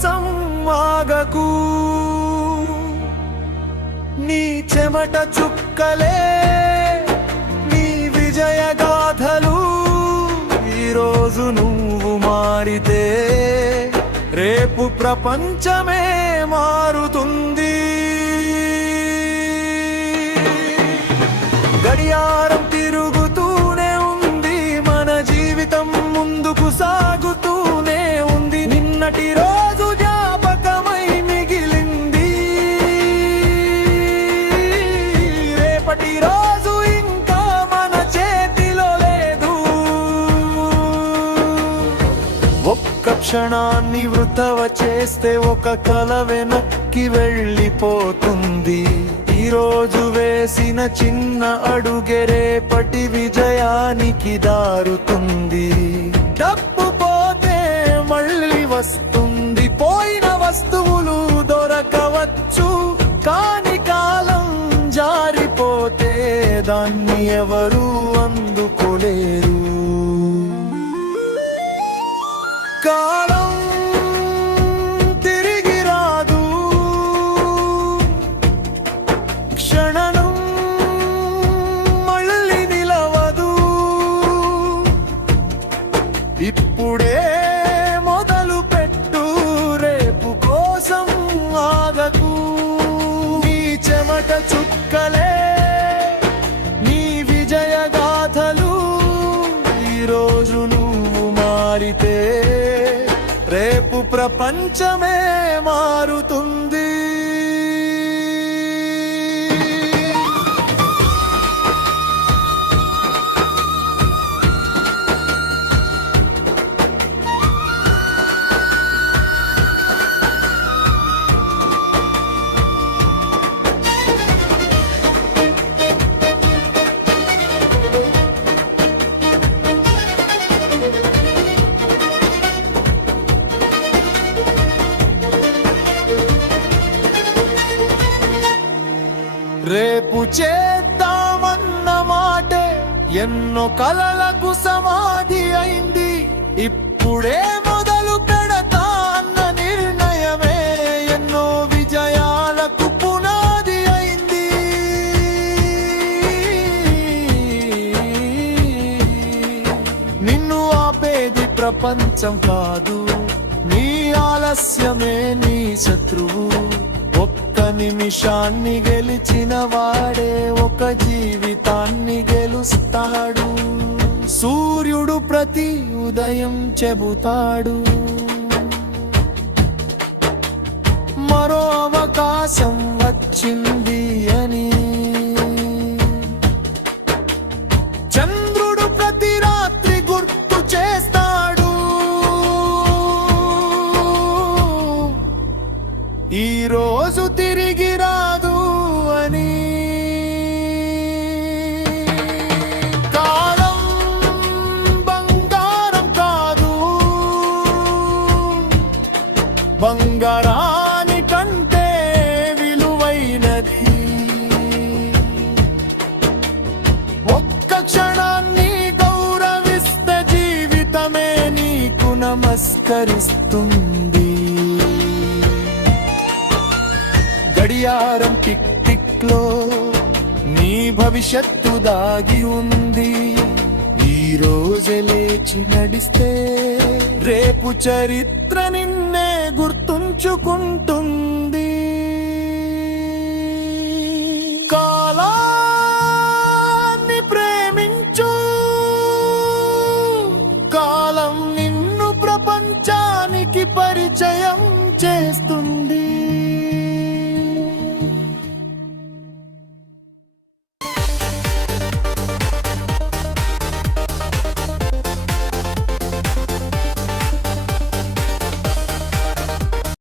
కోసం ఆగకు. నీ చెమట చుక్కలే నీ విజయ గాథలు. ఈరోజు నువ్వు మారితే రేపు ప్రపంచమే మారుతుంది. గడియారం తిరుగుతూనే ఉంది, మన జీవితం ముందుకు సాగుతూనే ఉంది. నిన్నటి రోజు జ్ఞాపకమై మిగిలింది, రేపటి రోజు ఇంకా మన చేతిలో లేదు. ఒక్క క్షణాన్ని వృథవ చేస్తే ఒక కల వెనక్కి వెళ్ళిపోతుంది. ఈరోజు వేసిన చిన్న అడుగే రేపటి విజయానికి దారుతుంది. డబ్బు పోతే మళ్ళీ వస్తుంది, పోయిన వస్తువులు దొరకవచ్చు, కాని కాలం జారిపోతే దాన్ని ఎవరూ అందుకోలేరు. కాలం తిరిగి రాదు, క్షణం మళ్ళీ నిలవదు. ఇప్పుడే మొదలు పెట్టు, రేపు కోసం ఆగకు. నీ చెమట చుక్కలే నీ విజయ గాథలు. ఈరోజు నువ్వు మారితే రేపు ప్రపంచమే మారుతుంది. రేపు చేద్దామన్న మాటే ఎన్నో కలలకు సమాధి అయింది. ఇప్పుడే మొదలు పెడతా అన్న నిర్ణయమే ఎన్నో విజయాలకు పునాది అయింది. నిన్ను ఆపేది ప్రపంచం కాదు, నీ ఆలస్యమే నీ శత్రువు. ఒక్క నిమిషాన్ని గెలిచిన వాడే ఒక జీవితాన్ని గెలుస్తాడు. సూర్యుడు ప్రతి ఉదయం చెబుతాడు, మరో అవకాశం వచ్చింది అని. చంద్రుడు ప్రతి రాత్రి గుర్తు చేస్తాడు, ఈ రోజు తిరిగి రాదు అని. కాలం బంగారం కాదు, బంగారాని కంటే విలువైనది. ఒక్క క్షణాన్ని గౌరవిస్తే జీవితమే నీకు నమస్కరిస్తుంది. గడియారం టిక్ టిక్ లో నీ భవిష్యత్తు దాగి ఉంది. ఈ రోజే లేచి నడిస్తే రేపు చరిత్ర నిన్నే గుర్తుంచుకుంటుంది. కాలాన్ని ప్రేమించు, కాలం నిన్ను ప్రపంచానికి పరిచయం చేస్తుంది.